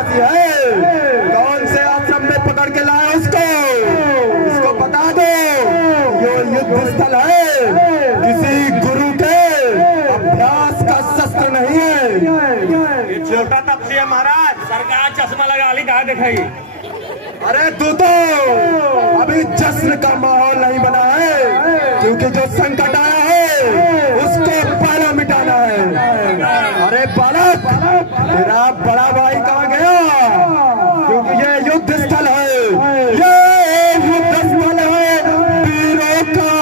सन्यासी है, कौन से आश्रम में पकड़ के लाए उसको बता दो। ये युद्ध स्थल है, किसी गुरु के अभ्यास का शस्त्र नहीं है। ये छोटा तपसी है महाराज, सरकार चश्मा लगा ली, कहाँ दिखाई। अरे तू तो अभी जश्न का माहौल नहीं बना है, क्योंकि जो संकट आया है उसको पहले मिटाना है। अरे बालक, तेरा बड़ा भाई कहाँ गया? क्योंकि ये युद्ध स्थल है, ये युद्ध स्थल है, वीरों का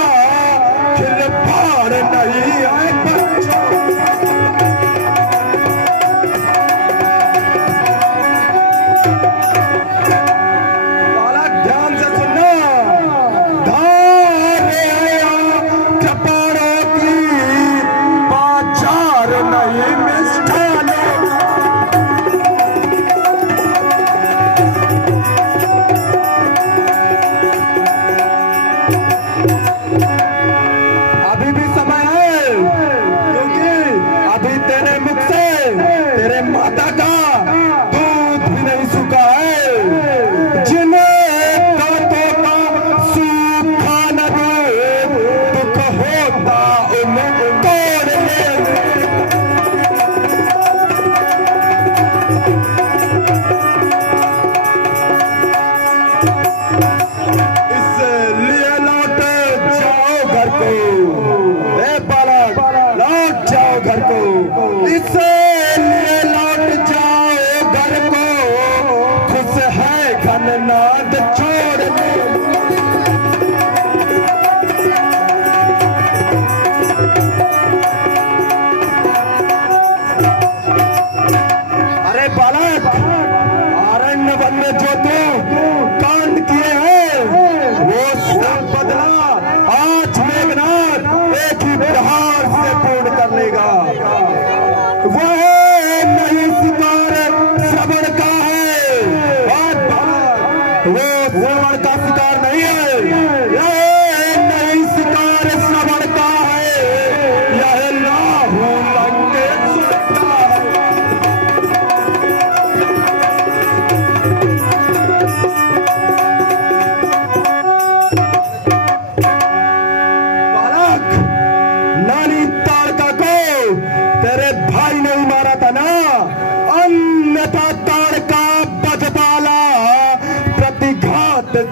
खिलवाड़ नहीं है।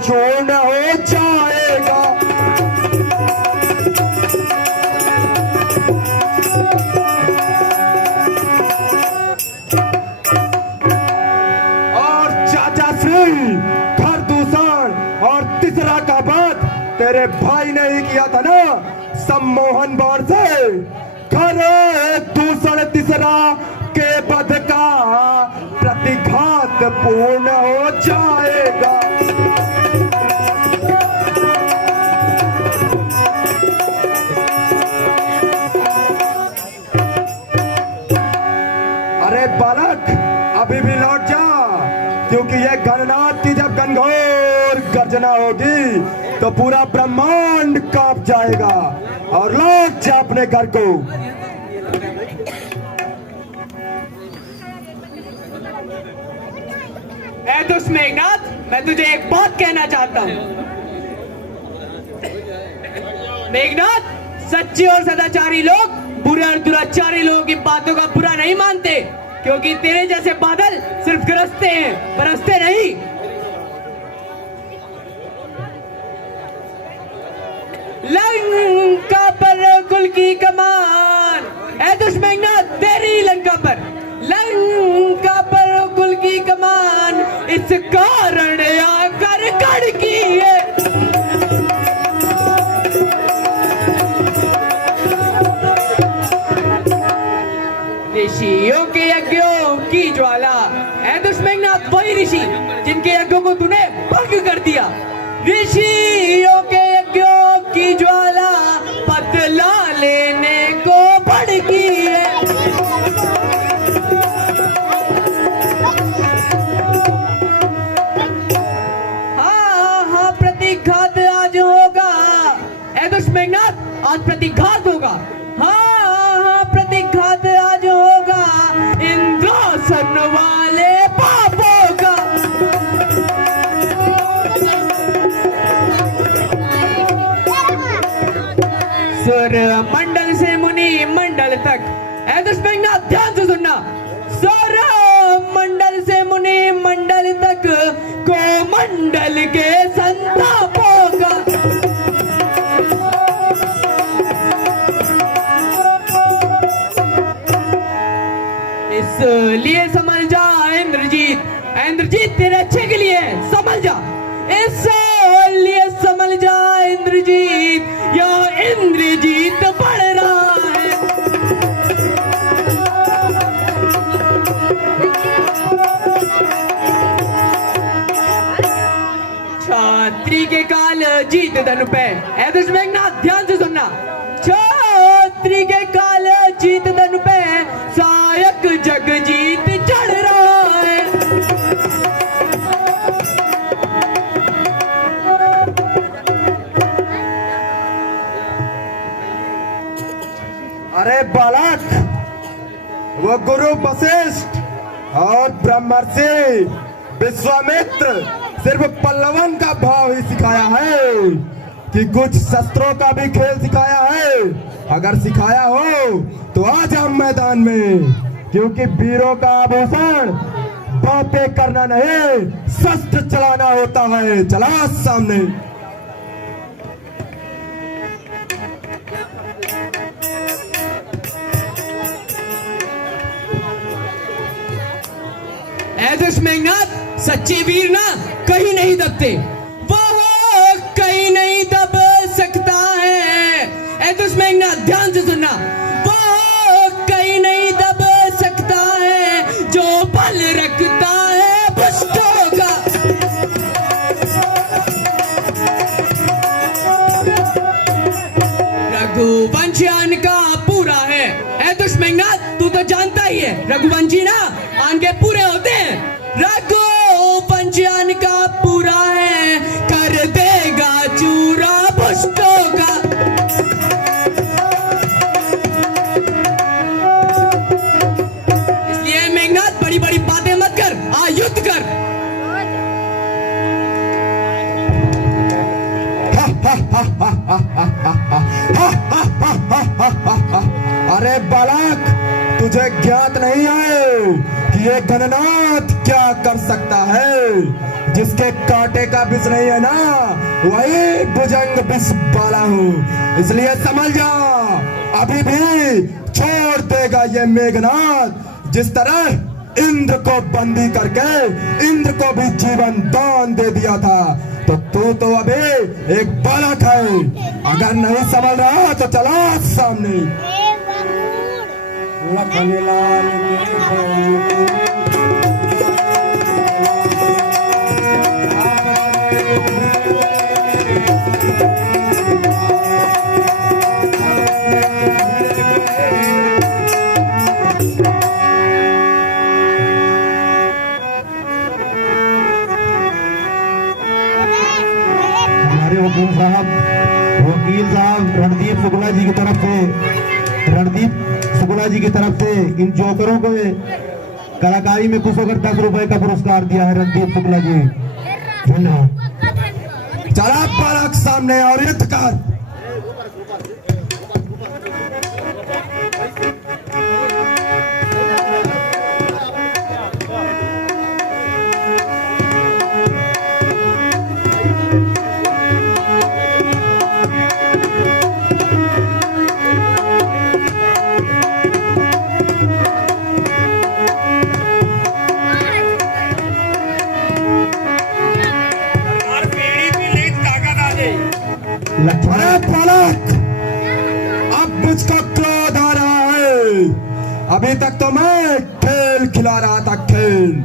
चूर्ण हो जाएगा। और चाचा सिंह घर दूषण और तीसरा का बात तेरे भाई ने ही किया था ना, सम्मोहन बाण से। घर दूषण तीसरा के वध का प्रतिघात पूर्ण हो जाएगा। अरे बालक, अभी भी लौट जा, क्योंकि ये गणनाथ की जब घनघोर गर्जना होगी तो पूरा ब्रह्मांड कांप जाएगा। और लौट जा अपने घर को। मेघनाथ, मैं तुझे एक बात कहना चाहता हूँ। मेघनाथ, सच्चे और सदाचारी लोग बुरे और दुराचारी लोगों की बातों का बुरा नहीं मानते, क्योंकि तेरे जैसे बादल सिर्फ गरजते हैं, बरसते नहीं। लंका पर कुल की कमान, ऐ दुश्मन तेरी लंका पर, लंका पर कुल की कमान, इस कारण आकर कड़ की है। ऋषियों के यज्ञों की ज्वाला, ऐ दुश्मन वही ऋषि जिनके यज्ञों को तूने भंग कर दिया। ऋषियों के यज्ञों की ज्वाला बदला लेने को भड़की है। हाँ, प्रतिघात आज होगा। ऐ दुश्मन आज प्रतिघात होगा। हाँ, प्रतिघात आज होगा। इंद्रासन वाले पाप ऐ दुष्मेघनाथ ध्यान से सुनना। सौर मंडल से मुनि मंडल तक को मंडल के संतापों का इसलिए समझ जा इंद्रजीत, इंद्रजीत तेरे अच्छे के लिए है, समझ जा। इसलिए समझ जा इंद्रजीत, या इंद्रजीत बढ़ रहा है। छात्री के काल जीत धनु पे। ऐ दुष्मेघनाथ ध्यान से सुनना। छात्री के काल जीत धनु पे सायक जग जीत चढ़ रहा है। अरे बालक, वो गुरु वशिष्ठ और ब्रह्मर्षि विश्वामित्र सिर्फ पल्लवन का भाव ही सिखाया है कि कुछ शस्त्रों का भी खेल सिखाया है? अगर सिखाया हो तो आ जा मैदान में, क्योंकि वीरों का आभूषण बातें करना नहीं, शस्त्र चलाना होता है। चला सामने। ऐ दुष्मेघनाथ, सच्चे वीर ना कहीं नहीं दबते, वो कहीं नहीं दब सकता है। ऐ दुष्मेघनाथ ध्यान से सुनना। वो कहीं नहीं दब सकता है जो बल रखता है पुष्टों का। रघुवंशियान का पूरा है। ऐ दुष्मेघनाथ तू तो जानता ही है, रघुवंशी ना आन के पूरे होते हैं। रघुवंशियान का पूरा है, कर देगा चूरा पुष्टों का। इसलिए मेघनाथ बड़ी बड़ी बातें मत कर, आ युद्ध कर। अरे बालक, तुझे ज्ञात नहीं है कि ये गणनाथ क्या कर सकता है? जिसके कांटे का विष नहीं है ना, वही भुजंग विष वाला हूँ। इसलिए समझ जा, अभी भी छोड़ देगा ये मेघनाथ। जिस तरह इंद्र को बंदी करके इंद्र को भी जीवन दान दे दिया था, तो तू तो अभी एक बालक है। अगर नहीं समझ रहा तो चला सामने। लखनलाल वकील साहब रणदीप शुक्ला जी की तरफ से इन जोकरों को कलाकारी में खुश होकर 10 रुपए का पुरस्कार दिया है रणदीप शुक्ला जी। धन्यवाद। चला बालक सामने और युद्ध कर। अरे बालक, अब मुझको क्रोध आ रहा है। अभी तक तो मैं खेल खिला रहा था, खेल।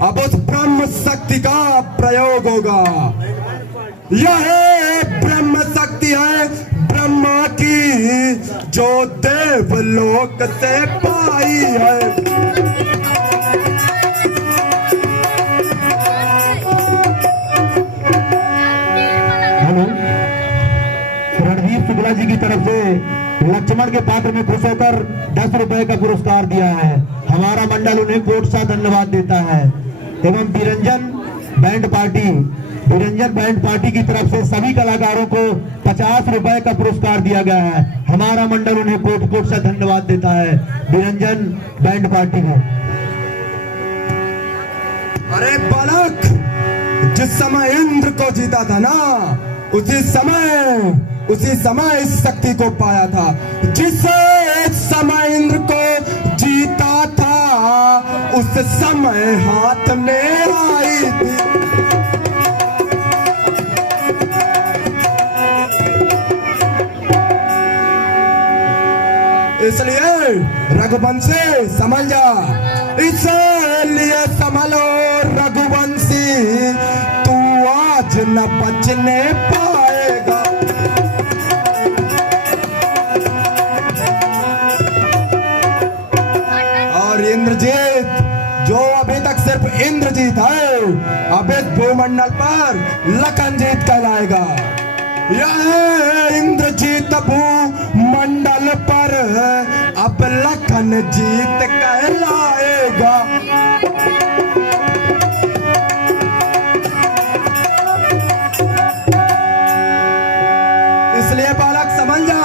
अब उस ब्रह्म शक्ति का प्रयोग होगा। यह ब्रह्म शक्ति है ब्रह्मा की, जो देवलोक से पाई है। शुक्ला जी की तरफ से लक्ष्मण के पात्र में खुश होकर 10 रुपए का पुरस्कार दिया है। हमारा मंडल उन्हें कोट सा धन्यवाद देता है। एवं बिरंजन बैंड पार्टी की तरफ से सभी कलाकारों को 50 रुपए का पुरस्कार दिया गया है। हमारा मंडल उन्हें कोट कोट से धन्यवाद देता है, निरंजन बैंड पार्टी को। अरे बालक, जिस समय इंद्र को जीता था ना, उसी समय इस शक्ति को पाया था। जिस समय इंद्र को जीता था, उस समय हाथ में आई थी। इसलिए रघुवंशी समझ जा, इसलिए संभलो रघुवंशी, तू आज न बचने पाएगा। और इंद्रजीत, जो अभी तक सिर्फ इंद्रजीत है, अब इस भूमंडल पर लखनजीत कहलाएगा। यह इंद्रजीत भूमंडल पर अब लखनजीत कहलाएगा। इसलिए बालक समझ जा,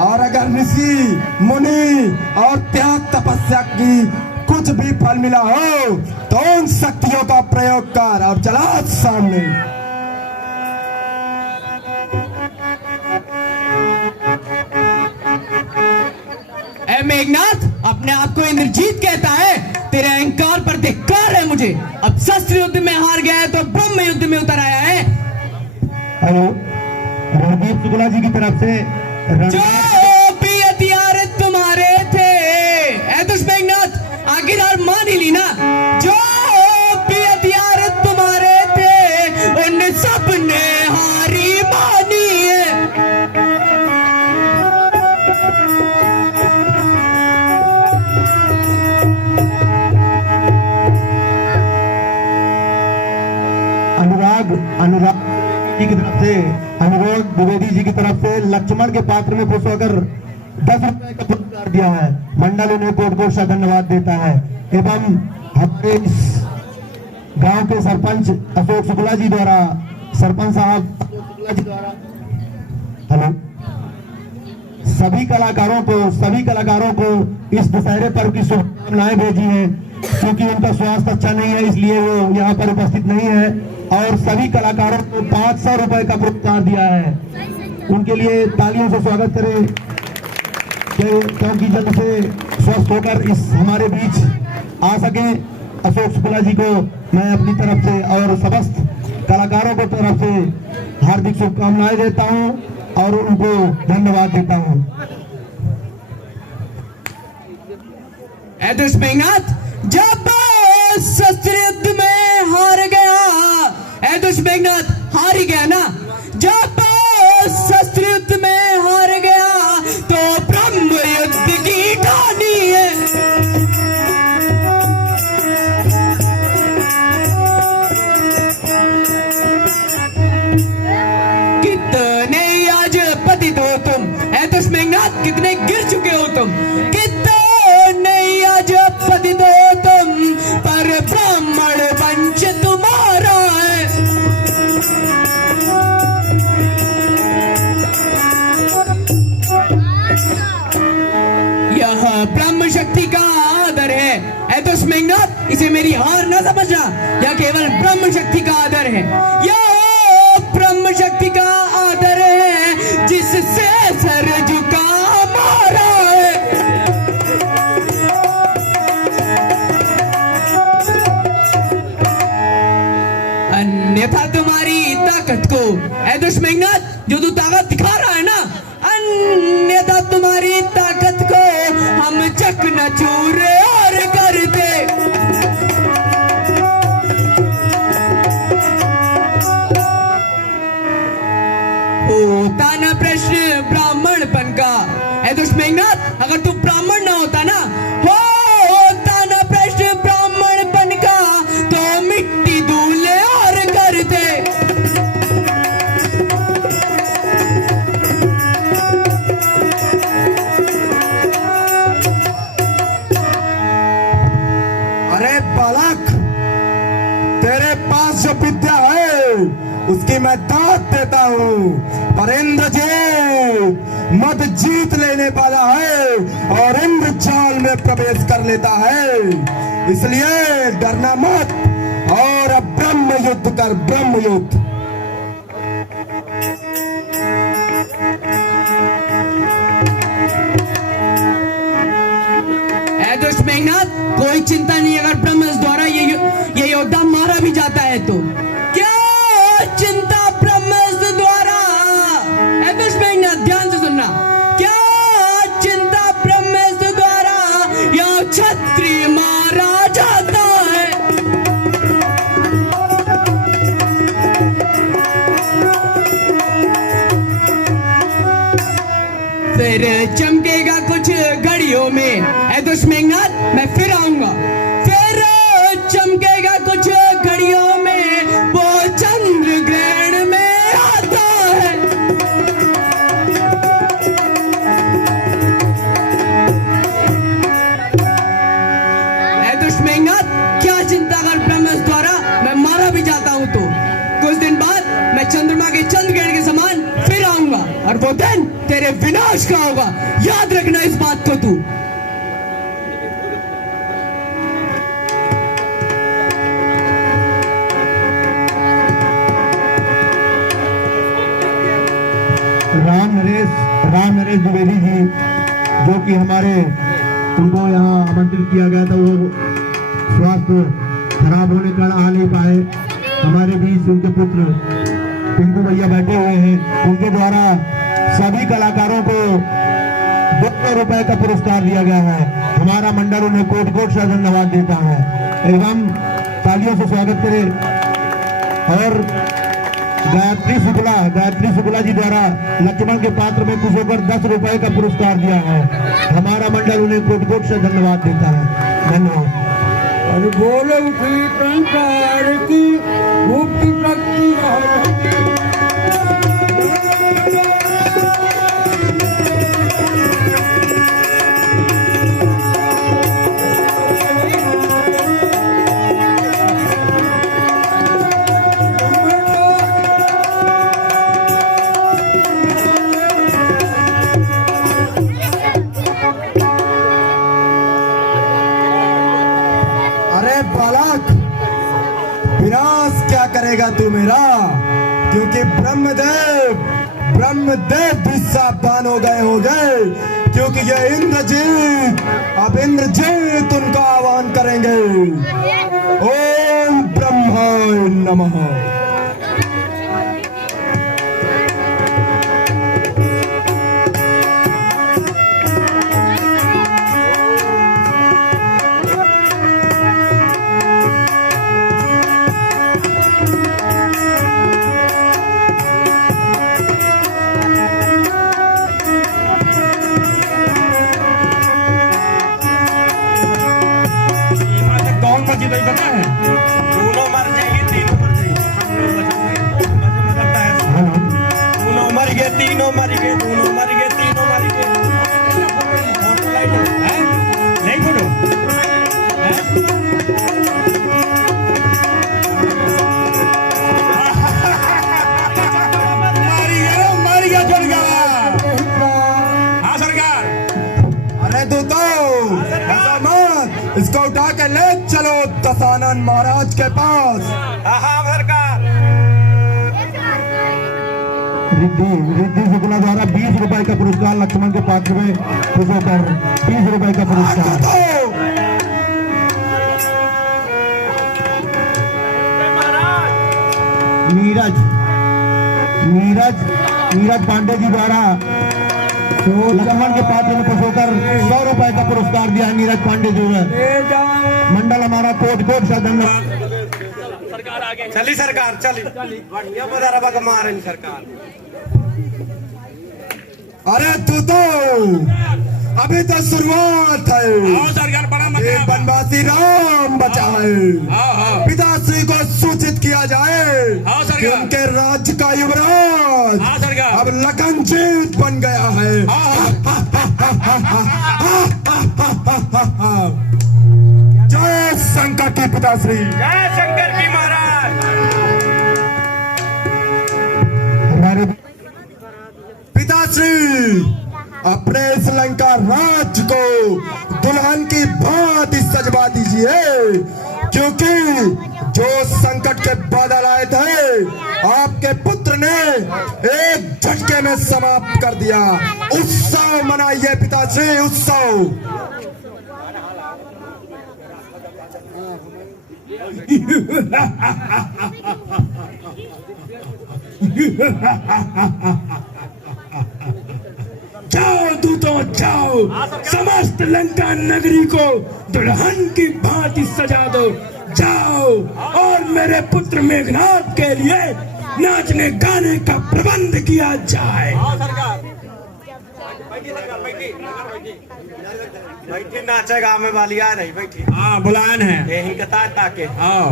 और अगर ऋषि मुनि और त्याग तपस्या की कुछ भी फल मिला हो, तो उन शक्तियों का प्रयोग कर और चला सामने। मेघनाथ अपने आप को इंद्रजीत कहता है, तेरे अहंकार पर धिक्कार है मुझे। अब शस्त्र युद्ध में हार गया है तो ब्रह्म युद्ध में उतर आया है। हेलो, रणदीप शुक्ला जी की तरफ से जो भी हथियार तुम्हारे थे, मेघनाथ आखिर हार मान ही ली ना। जो भी हथियार तुम्हारे थे, उन सब ने हारी मानी है। अनुराग जी की तरफ से, अनुरोध द्विवेदी जी की तरफ से लक्ष्मण के पात्र में खुश होकर 10 रुपए का पुरस्कार दिया है। मंडल उन्हें कोट कोट से धन्यवाद देता है। एवं हमारे इस गांव के सरपंच अशोक शुक्ला जी द्वारा, सरपंच साहब अशोक शुक्ला जी द्वारा, हेलो, सभी कलाकारों को इस दशहरे पर्व की शुभकामनाएं भेजी हैं। क्योंकि उनका स्वास्थ्य अच्छा नहीं है, इसलिए वो यहाँ पर उपस्थित नहीं है। और सभी कलाकारों को 500 रुपए का पुरस्कार दिया है। उनके लिए तालियों से स्वागत करें, क्योंकि जल्द से स्वस्थ होकर इस हमारे बीच आ सके। अशोक शुक्ला जी को मैं अपनी तरफ से और समस्त कलाकारों को तरफ से हार्दिक शुभकामनाएं देता हूं और उनको धन्यवाद देता हूं। मेघनाथ, जब शस्त्र युद्ध में हार गया, मेघनाथ हार ही गया ना। जब शस्त्र युद्ध में हार गया, तो ब्रह्म युद्ध की ठानी है। कितने आज पतित हो तुम, मेघनाथ, कितने गिर चुके हो तुम, कितने आज पतित हो तुम, पर ब्राह्मण वंश तुम्हारा है। यह ब्रह्म शक्ति का आदर है। मेघनाथ, इसे मेरी हार न समझना, यह केवल ब्रह्म शक्ति का आदर है। यह ब्रह्म शक्ति का आदर है, जिससे सर झुका हमारा है। अन्यथा तुम्हारी ताकत को, मेघनाथ, जो तू ताकत दिखा रहा है ना, अन्यथा तुम्हारी ताकत को हम चकनाचूर और कर दे। होता ना प्रश्न ब्राह्मणपन का, मेघनाथ, अगर तू ब्राह्मण ना होता ना, होता ना प्रश्न ब्राह्मणपन का, तो मिट्टी धूले और कर दे। अरे बालक, तेरे पास जो विद्या है उसकी मैं दाद देता हूँ, पर इंद्रजीत मत जीत लेने वाला है और इंद्रजाल में प्रवेश कर लेता है। इसलिए डरना मत और अब ब्रह्म युद्ध कर, ब्रह्म युद्ध। दुष्ट मेघनाथ, कोई चिंता नहीं, अगर ब्रह्मस द्वारा ये योद्धा मारा भी जाता है तो क्या चिंता ब्रह्मस द्वारा। दुष्ट मेघनाथ, ध्यान से सुनना, क्या चिंता ब्रह्मस द्वारा यह क्षत्रिय मारा जाता है। फिर चमकेगा कुछ घड़ियों में दुष्ट मेघनाथ, मैं फिर आऊंगा। फिर चमकेगा कुछ घड़ियों में, वो चंद्र ग्रहण में आता है। दुष्ट मेघनाथ, क्या चिंता कर ब्रह्मस द्वारा मैं मारा भी जाता हूं तो कुछ दिन बाद मैं चंद्रमा के चंद्र ग्रहण के समान फिर आऊंगा और वो दिन तेरे विनाश का होगा। याद रखना इस बात को तू। राम नरेश द्विवेदी जी, जो कि हमारे उनको यहाँ आमंत्रित किया गया था, वो स्वास्थ्य खराब होने के कारण आ नहीं पाए। हमारे बीच उनके पुत्र पिंकू भैया बैठे हुए हैं, उनके द्वारा सभी कलाकारों को 200 रुपए का पुरस्कार दिया गया है। हमारा मंडल उन्हें कोट कोट से धन्यवाद देता है एवं तालियों से स्वागत करें। और गायत्री शुक्ला जी द्वारा लक्ष्मण के पात्र में खुश होकर 10 रुपए का पुरस्कार दिया है। हमारा मंडल उन्हें कोट कोट से धन्यवाद देता है। धन्यवाद। बोलो संसार की मुक्ति शक्ति विनाश क्या करेगा तू मेरा, क्योंकि ब्रह्मदेव भी सावधान हो गए, क्योंकि ये इंद्रजीत, अब इंद्रजीत उनका आह्वान करेंगे। ओम ब्रह्माय नमः। दोनों मर जाएंगे, तीनों मर जाएंगे। दोनों मर गए, तीनों मर गए, दोनों मर गए, तीनों मर गए। नहीं बोलो, मार गया चल गया। हाँ सरकार। अरे दूतो, इसको उठा के ले चलो दशानन महाराज के पास। हाँ सरकार। रिद्धि शुक्ला द्वारा 20 रुपए का पुरस्कार लक्ष्मण के पात्र में खुश होकर 20 रुपए का पुरस्कार। नीरज पांडे जी द्वारा लक्ष्मण के पात्र में खुश होकर 100 रुपए का पुरस्कार दिया नीरज पांडे जी ने। मंडल हमारा कोट कोट से धन्यवाद। सरकार आगे चली, सरकार चली बढ़िया बजा बग मारे सरकार। अरे तू तो अभी तो शुरुआत है। सरकार बड़ा ये बनवासी राम बचा है। पिताश्री को सूचित किया जाए कि उनके राज्य का युवराज अब लखनजीत बन गया है। जय शंकर की पिताश्री, जय शंकर की महाराज। हमारे पिताश्री अपने इस लंका राज को दुल्हन की भांति सजवा दीजिए, क्योंकि जो संकट के बादल आए थे आपके पुत्र ने एक झटके में समाप्त कर दिया। उत्सव मनाइए पिताश्री, उत्सव। जाओ दूतों जाओ, समस्त लंका नगरी को दुल्हन की भांति सजा दो। जाओ और मेरे पुत्र मेघनाथ के लिए नाचने गाने का प्रबंध किया जाए। बैठी नाचेगा में वाली आ रही बैठी। हाँ बुलान है यही कता ताके। हाँ